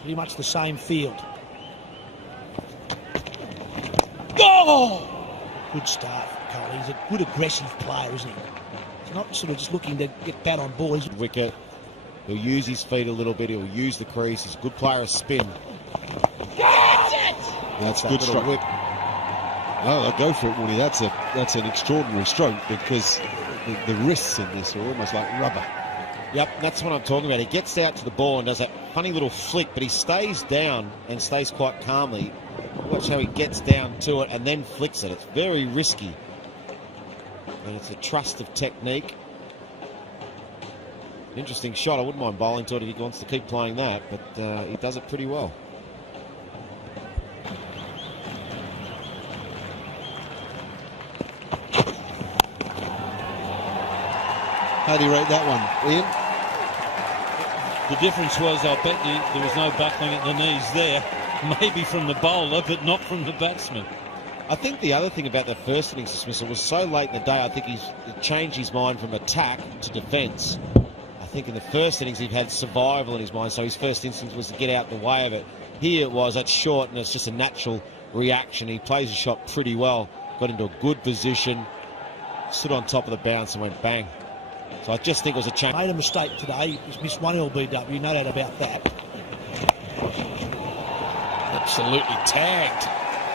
Pretty much the same field. Oh! Good start for Kohli. He's a good aggressive player, isn't he? He's not sort of just looking to get bat on ball. He's wicket. He'll use his feet a little bit. He'll use the crease. He's a good player of spin. That's a good stroke. Whip. Oh, I'll go for it, Woody. That's an extraordinary stroke because the wrists in this are almost like rubber. Yep, that's what I'm talking about. He gets out to the ball and does that funny little flick, but he stays down and stays quite calmly. Watch how he gets down to it and then flicks it. It's very risky. And it's a trust of technique. Interesting shot. I wouldn't mind bowling to it if he wants to keep playing that, but he does it pretty well. How do you rate that one, Ian? The difference was, I'll bet you, there was no buckling at the knees there. Maybe from the bowler, but not from the batsman. I think the other thing about the first innings dismissal was so late in the day, I think he changed his mind from attack to defence. I think in the first innings he'd had survival in his mind, so his first instinct was to get out the way of it. Here it was, that's short, and it's just a natural reaction. He plays his shot pretty well, got into a good position, stood on top of the bounce and went bang. So I just think it was a change. Made a mistake today. He's missed one LBW, no doubt about that. Absolutely tagged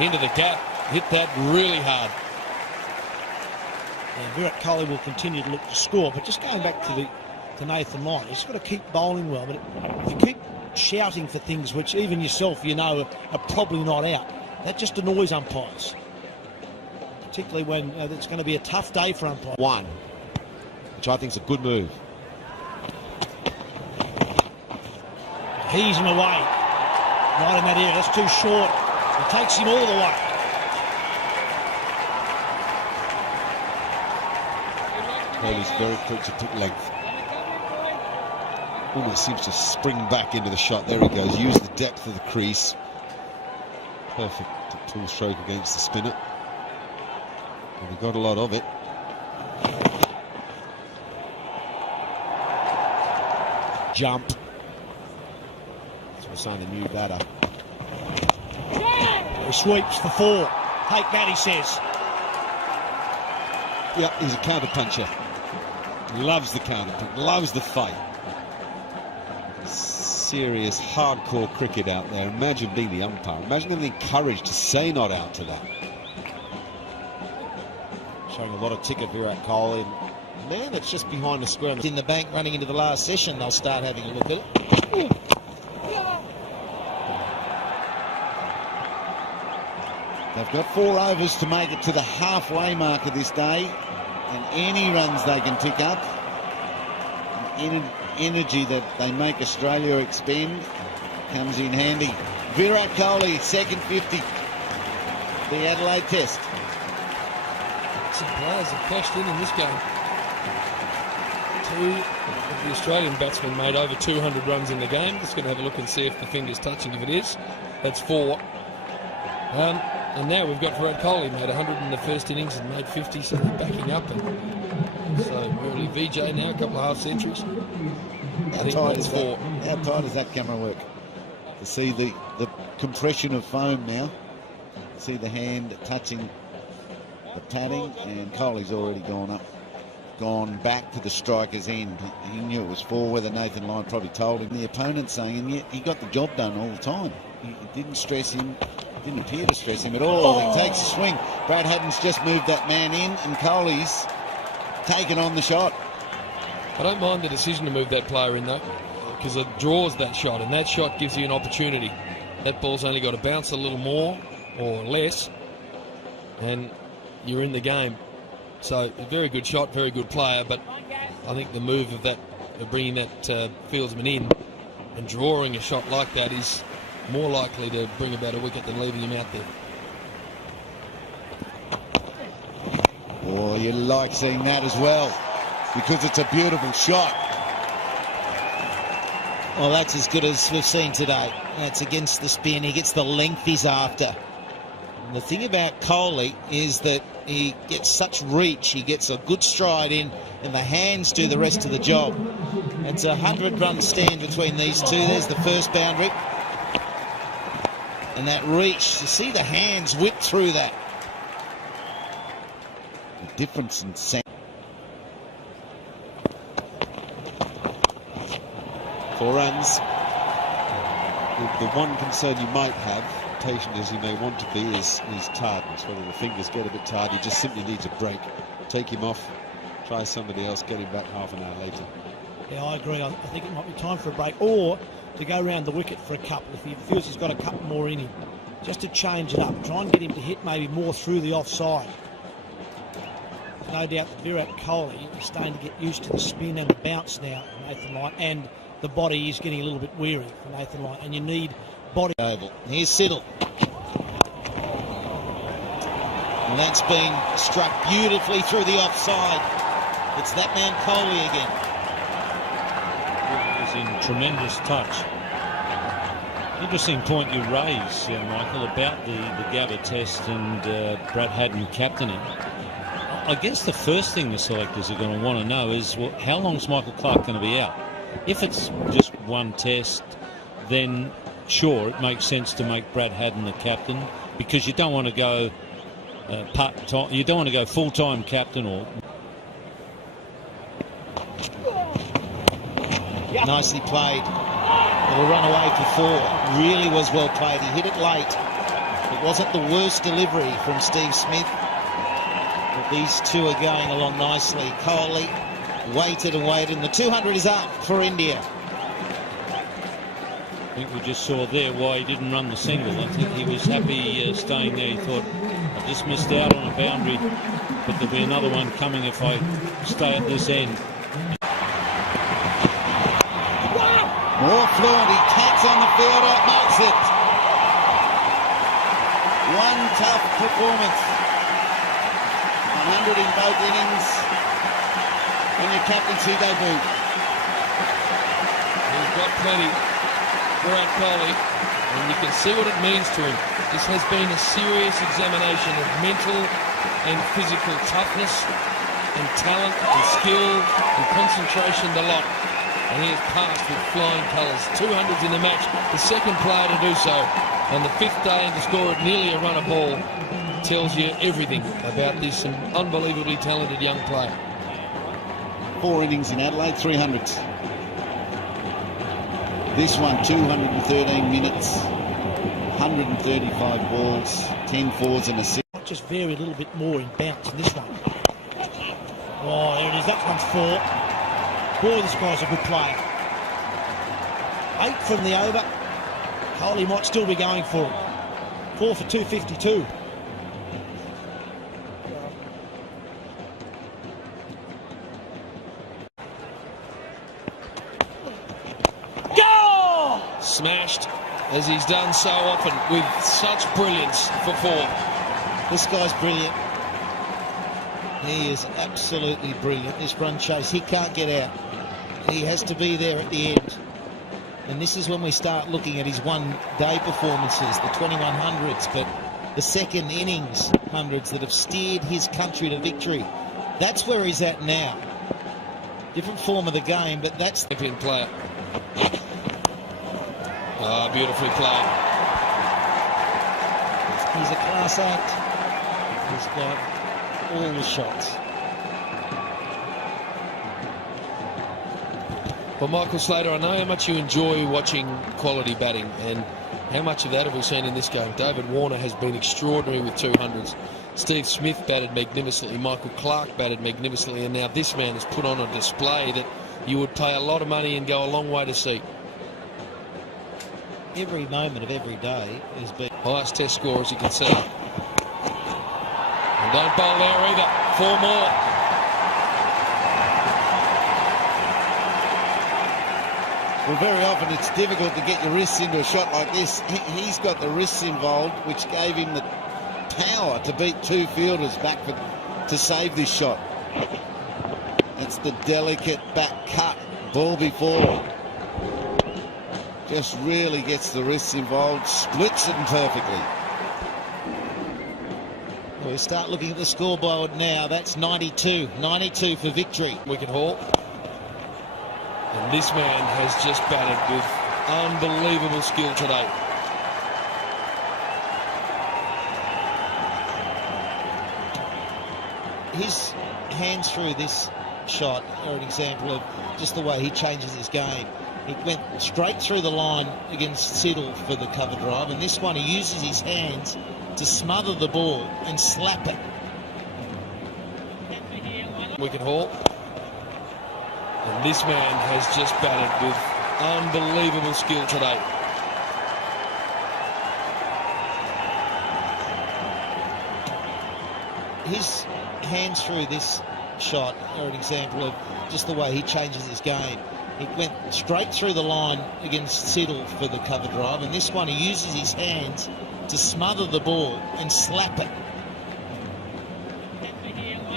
into the gap. Hit that really hard. And Virat Kohli will continue to look to score, but just going back to Nathan Lyon, he's got to keep bowling well. But if you keep shouting for things which even yourself you know are probably not out, that just annoys umpires. Particularly when it's going to be a tough day for umpires. One, which I think is a good move. He's him away. Right in that area. That's too short. It takes him all the way. Kohli's very quick to pick length. Almost seems to spring back into the shot. There he goes. Use the depth of the crease. Perfect pull stroke against the spinner. And we got a lot of it. Jump. So we're saying the new batter. He sweeps for four. Take that, he says. Yeah, he's a counter puncher. Loves the counter punch, loves the fight. Serious, hardcore cricket out there. Imagine being the umpire. Imagine having the courage to say not out to that. Showing a lot of ticket Virat Kohli. Man, that's just behind the square. In the bank running into the last session, they'll start having a look at it. They've got 4 overs to make it to the halfway mark of this day, and any runs they can pick up, energy that they make Australia expend, comes in handy. Virat Kohli, second 50, the Adelaide Test. Some players have cashed in this game. 2 of the Australian batsmen made over 200 runs in the game. Just going to have a look and see if the finger's touching. If it is, that's 4. And now we've got Virat Kohli, made 100 in the first innings and made 50, so they're backing up. And so really VJ now, a couple of half centuries. How tight does that camera work? To see the compression of foam now. See the hand touching the padding, and Kohli's already gone back to the striker's end. He knew it was 4, whether Nathan Lyon probably told him. The opponent saying, and yet he got the job done all the time. He didn't stress him. Didn't appear to stress him at all. He takes a swing. Brad Haddin's just moved that man in, and Kohli's taken on the shot. I don't mind the decision to move that player in, though, because it draws that shot, and that shot gives you an opportunity. That ball's only got to bounce a little more or less, and you're in the game. So a very good shot, very good player, but I think the move of that, of bringing that fieldsman in and drawing a shot like that is more likely to bring about a wicket than leaving him out there. Oh, you like seeing that as well, because it's a beautiful shot. Well, that's as good as we've seen today. That's against the spin. He gets the length he's after. And the thing about Kohli is that he gets such reach. He gets a good stride in, and the hands do the rest of the job. It's a 100-run stand between these two. There's the first boundary. And that reach, to see the hands whip through that. The difference in sound. 4 runs. The one concern you might have, patient as you may want to be, is tiredness. Whether the fingers get a bit tired, he just simply needs a break. Take him off, try somebody else, get him back half an hour later. Yeah, I agree. I think it might be time for a break, or to go around the wicket for a couple if he feels he's got a couple more in him. Just to change it up, try and get him to hit maybe more through the offside. There's no doubt that Virat Kohli is starting to get used to the spin and the bounce now, Nathan Lyon, and the body is getting a little bit weary for Nathan Lyon, and you need body. Oval. Here's Siddle. And that's been struck beautifully through the offside. It's that man Kohli again. He's in tremendous touch. Interesting point you raise, Michael, about the Gabba test and Brad Haddin captaining. I guess the first thing the selectors are going to want to know is, well, how long is Michael Clarke going to be out? If it's just one test, then sure, it makes sense to make Brad Haddin the captain, because you don't want to go part-time, you don't want to go full-time captain or. Nicely played. It'll run away for 4. Really was well played. He hit it late. It wasn't the worst delivery from Steve Smith. But these two are going along nicely. Kohli waited and waited, and the 200 is up for India. I think we just saw there why he didn't run the single. I think he was happy staying there. He thought, I just missed out on a boundary, but there'll be another one coming if I stay at this end. More fluent, he taps on the fielder, makes it. One tough performance. 100 in both innings. On your captaincy debut. He's got plenty. Virat Kohli, and you can see what it means to him. This has been a serious examination of mental and physical toughness and talent and skill and concentration, the lot. And he has passed with flying colours. 200s in the match, the second player to do so. On the 5th day, and to score it nearly a run a ball tells you everything about this unbelievably talented young player. 4 innings in Adelaide, 300s. This one, 213 minutes, 135 balls, 10 fours and a 6. Just vary a little bit more in bounce in this one. Oh, there it is. That one's 4. Boy, this guy's a good player. 8 from the over. Kohli might still be going for it. 4 for 252. Go! Smashed, as he's done so often, with such brilliance for 4. This guy's brilliant. He is absolutely brilliant. This run chase, he can't get out. He has to be there at the end. And this is when we start looking at his one-day performances, the 2100s, but the second innings hundreds that have steered his country to victory. That's where he's at now. Different form of the game, but that's the champion player. Ah, beautifully played. He's a class act. He's got all the shots. Well, Michael Slater, I know how much you enjoy watching quality batting, and how much of that have we seen in this game? David Warner has been extraordinary with 200s. Steve Smith batted magnificently. Michael Clarke batted magnificently, and now this man has put on a display that you would pay a lot of money and go a long way to see. Every moment of every day has been highest test score, as you can see. And don't bowl there either. 4 more. Well, very often it's difficult to get your wrists into a shot like this. He's got the wrists involved, which gave him the power to beat 2 fielders back to save this shot. It's the delicate back cut, ball before. Just really gets the wrists involved, splits it perfectly. We start looking at the scoreboard now. That's 92. 92 for victory. Wicket haul. And this man has just batted with unbelievable skill today. his hands through this shot are an example of just the way he changes his game. He went straight through the line against Siddle for the cover drive, and this one he uses his hands to smother the ball and slap it. Wicket haul. And this man has just batted with unbelievable skill today. His hands through this shot are an example of just the way he changes his game. He went straight through the line against Siddle for the cover drive, and this one he uses his hands to smother the ball and slap it.